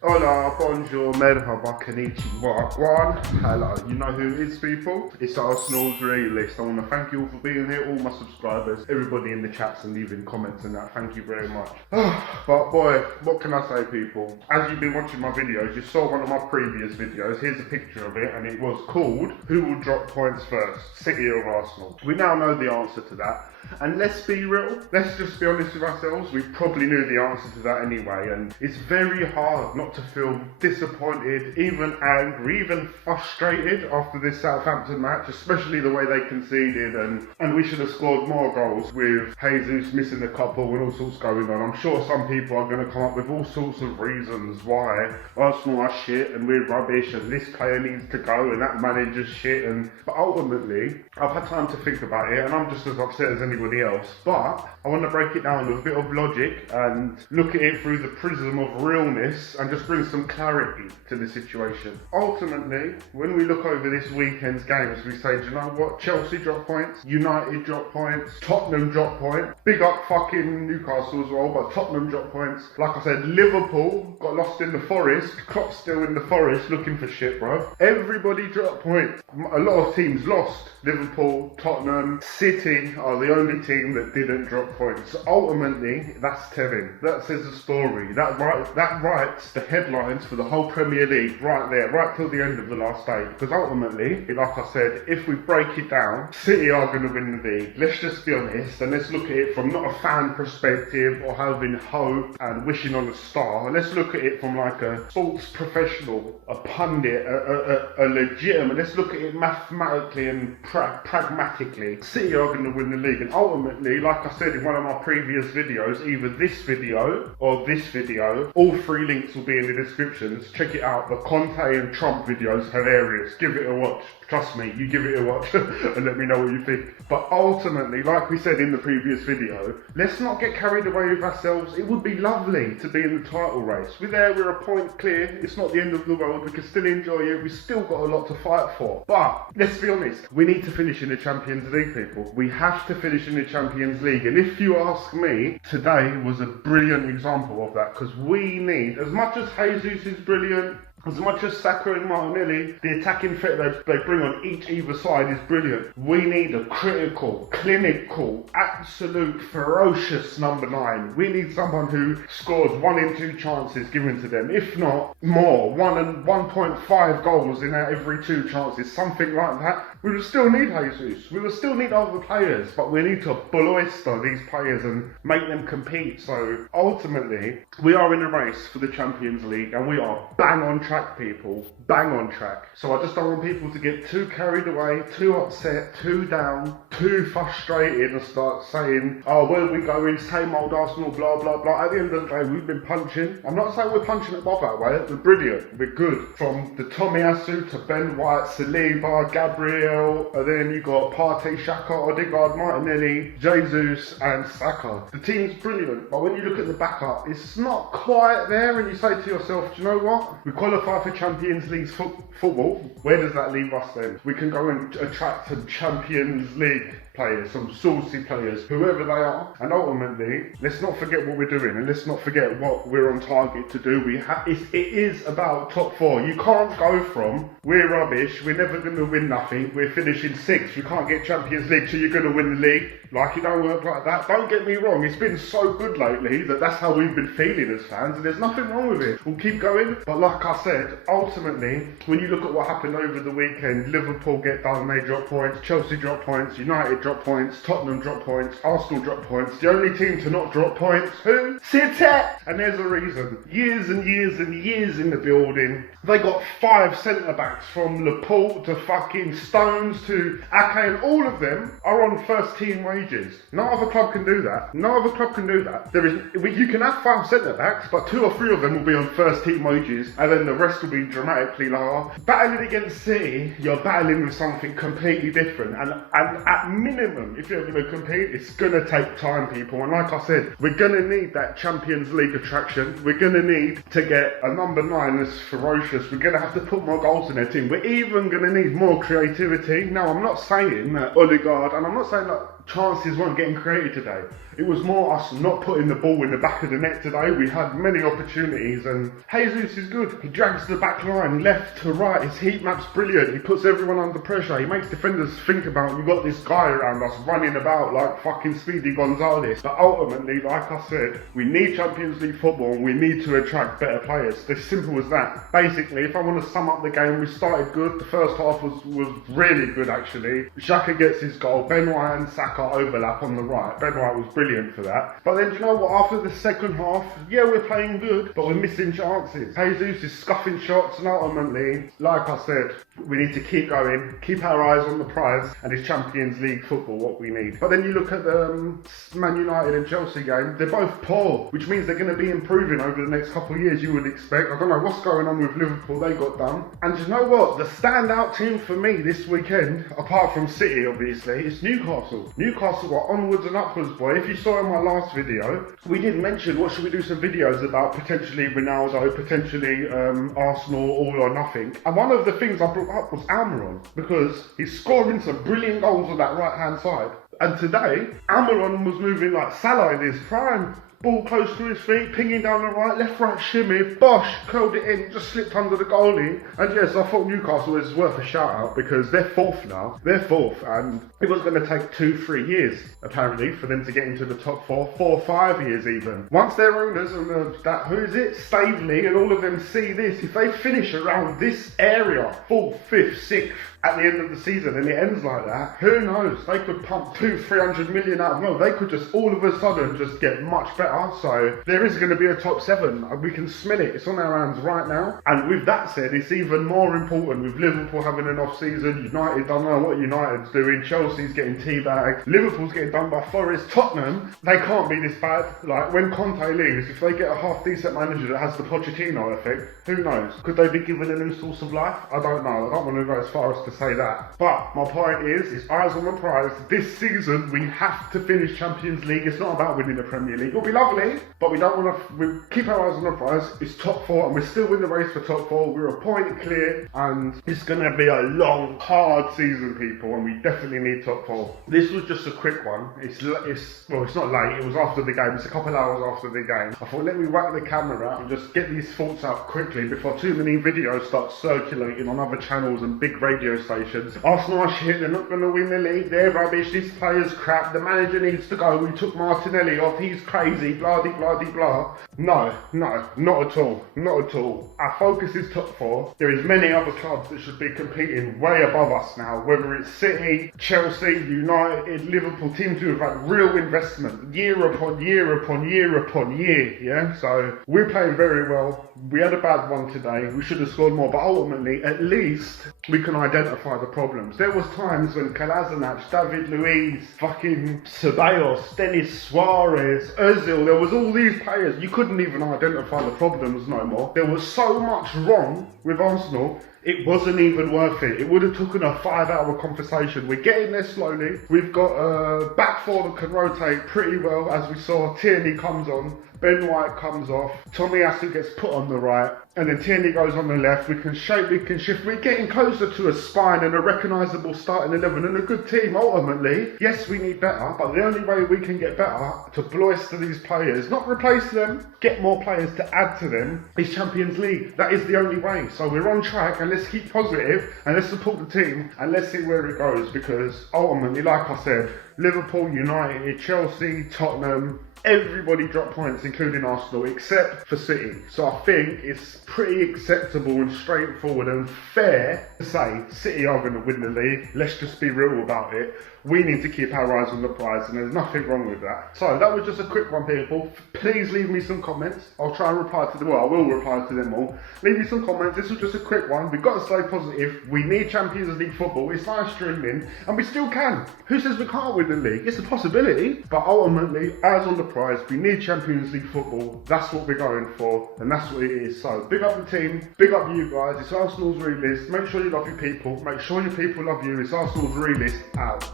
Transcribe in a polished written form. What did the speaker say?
Hola, bonjour, merhaba, konnichiwa, guan. Hello, you know who it is, people? It's Arsenal's realist. I want to thank you all for being here, all my subscribers, everybody in the chats and leaving comments and that. Thank you very much. But boy, what can I say, people? As you've been watching my videos, you saw one of my previous videos. Here's a picture of it, and it was called "Who will drop points first, City or Arsenal?" We now know the answer to that. And let's be real, let's just be honest with ourselves, we probably knew the answer to that anyway, and it's very hard not to feel disappointed, even angry, even frustrated after this Southampton match, especially the way they conceded, and we should have scored more goals with Jesus missing a couple and all sorts going on. I'm sure some people are going to come up with all sorts of reasons why Arsenal are shit and we're rubbish and this player needs to go and that manager's shit, but ultimately, I've had time to think about it and I'm just as upset as anybody else, but I want to break it down with a bit of logic and look at it through the prism of realness and just bring some clarity to the situation. Ultimately, when we look over this weekend's games, we say, do you know what? Chelsea drop points, United drop points, Tottenham drop points, big up fucking Newcastle as well, but Tottenham drop points. Like I said, Liverpool got lost in the forest, Klopp's still in the forest looking for shit, bro. Everybody dropped points. A lot of teams lost. Liverpool, Tottenham, City are the only team that didn't drop points. Ultimately, that's telling. That says the story. That writes the headlines for the whole Premier League right there, right till the end of the last day. Because ultimately, like I said, if we break it down, City are going to win the league. Let's just be honest and let's look at it from not a fan perspective or having hope and wishing on a star. Let's look at it from like a sports professional, a pundit, a legitimate. Let's look at it mathematically and pragmatically. City are going to win the league, and ultimately, like I said in one of my previous videos, either this video or this video, all three links will be in the descriptions. Check it out. The Conte and Trump videos, hilarious. Give it a watch. Trust me, you give it a watch and let me know what you think. But ultimately, like we said in the previous video, let's not get carried away with ourselves. It would be lovely to be in the title race. We're there, we're a point clear. It's not the end of the world. We can still enjoy it. We've still got a lot to fight for. But let's be honest, we need to finish in the Champions League, people. We have to finish in the Champions League. And if you ask me, today was a brilliant example of that, because we need, as much as Jesus is brilliant, as much as Saka and Martinelli, the attacking threat they bring on either side is brilliant. We need a critical, clinical, absolute, ferocious number 9. We need someone who scores 1 in 2 chances given to them, if not more, 1.5 goals in every 2 chances, something like that. We will still need Jesus. We will still need other players, but we need to bolster these players and make them compete. So ultimately, we are in a race for the Champions League, and we are bang on track, people. Bang on track. So I just don't want people to get too carried away, too upset, too down, too frustrated and start saying, oh, where are we going? Same old Arsenal, blah, blah, blah. At the end of the day, we've been punching. I'm not saying we're punching above our weight. We're brilliant. We're good. From the Tomiyasu to Ben White, Saliba, Gabriel, and then you got Partey, Xhaka, Odegaard, Martinelli, Jesus and Saka. The team's brilliant, but when you look at the backup, it's not quite there, and you say to yourself, do you know what? We qualify for Champions League football. Where does that leave us then? We can go and attract some Champions League players, some saucy players, whoever they are, and ultimately, let's not forget what we're doing, and let's not forget what we're on target to do. It is about top 4. You can't go from, we're rubbish, we're never going to win nothing, we're finishing 6th, we can't get Champions League, so you're going to win the league. Like, it don't work like that. Don't get me wrong, it's been so good lately that that's how we've been feeling as fans, and there's nothing wrong with it. We'll keep going, but like I said, ultimately, when you look at what happened over the weekend, Liverpool get done, they drop points, Chelsea drop points, United drop points, Tottenham drop points, Arsenal drop points. The only team to not drop points, who? City! And there's a reason. Years and years and years in the building. They got 5 centre-backs, from Laporte to fucking Stones to Ake, and all of them are on first-team wages. No other club can do that. No other club can do that. You can have 5 centre-backs, but 2 or 3 of them will be on first-team wages, and then the rest will be dramatically lower. Battling against City, you're battling with something completely different, and at minimum, if you're going to compete, it's going to take time, people. And like I said, we're going to need that Champions League attraction. We're going to need to get a number 9 that's ferocious. We're going to have to put more goals in their team. We're even going to need more creativity. Now, I'm not saying that Odegaard, and I'm not saying that chances weren't getting created today. It was more us not putting the ball in the back of the net today. We had many opportunities, and Jesus is good. He drags the back line left to right. His heat map's brilliant. He puts everyone under pressure. He makes defenders think about, you got this guy around us running about like fucking Speedy Gonzalez. But ultimately, like I said, we need Champions League football and we need to attract better players. It's simple as that. Basically, if I want to sum up the game, we started good. The first half was really good actually. Xhaka gets his goal. Ben White and Saka overlap on the right. Ben White was brilliant for that. But then, do you know what? After the second half, yeah, we're playing good, but we're missing chances. Jesus is scuffing shots, and ultimately, like I said, we need to keep going, keep our eyes on the prize, and it's Champions League football what we need. But then you look at the Man United and Chelsea game, they're both poor, which means they're going to be improving over the next couple of years, you would expect. I don't know what's going on with Liverpool, they got done. And you know what? The standout team for me this weekend, apart from City obviously, is Newcastle. Newcastle are onwards and upwards, boy. If you saw in my last video, we did mention what should we do some videos about, potentially Ronaldo, potentially Arsenal, all or nothing. And one of the things I brought up was Almiron, because he's scoring some brilliant goals on that right hand side. And today, Almiron was moving like Salah in his prime. Ball close to his feet, pinging down the right, left, right, shimmy, bosh, curled it in, just slipped under the goalie. And yes, I thought Newcastle was worth a shout out because they're fourth now. They're fourth, and it was going to take 2-3 years, apparently, for them to get into the top 4, 5 years even. Once their owners and who is it, Stavely, and all of them see this, if they finish around this area, 4th, 5th, 6th, at the end of the season, and it ends like that, who knows? They could pump 200-300 million out. No, they could just all of a sudden just get much better. So there is going to be a top 7. We can smell it. It's on our hands right now. And with that said, it's even more important with Liverpool having an off season. United, don't know what United's doing. Chelsea's getting teabagged. Liverpool's getting done by Forest. Tottenham, they can't be this bad. Like when Conte leaves, if they get a half decent manager that has the Pochettino effect, who knows? Could they be given a new source of life? I don't know. I don't want to go as far as to say that. But my point is eyes on the prize. This season, we have to finish Champions League. It's not about winning the Premier League. It'll be lovely, but we don't want to. We keep our eyes on the prize. It's top 4, and we're still in the race for top 4. We're a point clear, and it's going to be a long, hard season, people, and we definitely need top 4. This was just a quick one. It's not late. It was after the game. It's a couple hours after the game. I thought, let me whack the camera out and just get these thoughts out quickly before too many videos start circulating on other channels and big radio stations. Arsenal are shit. They're not going to win the league. They're rubbish. This player's crap. The manager needs to go. We took Martinelli off. He's crazy. Blah, blah, blah, blah. No, not at all. Not at all. Our focus is top 4. There is many other clubs that should be competing way above us now, whether it's City, Chelsea, United, Liverpool, teams who have had real investment year upon year upon year upon year, yeah? So we're playing very well. We had a bad one today. We should have scored more, but ultimately, at least we can identify the problems. There was times when Kolasinac, David Luiz, fucking Ceballos, Denis Suarez, Ozil, there was all these players, you couldn't even identify the problems no more. There was so much wrong with Arsenal, it wasn't even worth it. It would have taken a 5-hour conversation. We're getting there slowly. We've got a back 4 that can rotate pretty well, as we saw. Tierney comes on, Ben White comes off, Tomiyasu gets put on the right, and then Tierney goes on the left. We can shape, we can shift. We're getting closer to a spine and a recognisable starting 11 and a good team ultimately. Yes, we need better, but the only way we can get better to bolster these players, not replace them, get more players to add to them, is Champions League. That is the only way. So we're on track, and let's keep positive and let's support the team and let's see where it goes, because ultimately, like I said, Liverpool, United, Chelsea, Tottenham, everybody dropped points, including Arsenal, except for City. So I think it's pretty acceptable and straightforward and fair to say City are going to win the league. Let's just be real about it. We need to keep our eyes on the prize, and there's nothing wrong with that. So that was just a quick one, people. Please leave me some comments. I'll try and reply to them. Well, I will reply to them all. Leave me some comments. This was just a quick one. We've got to stay positive. We need Champions League football. It's nice streaming, and we still can. Who says we can't win the league? It's a possibility, but ultimately, eyes on the prize. We need Champions League football. That's what we're going for, and that's what it is. So big up the team. Big up you guys. It's Arsenal's Realist. Make sure you love your people. Make sure your people love you. It's Arsenal's Realist out.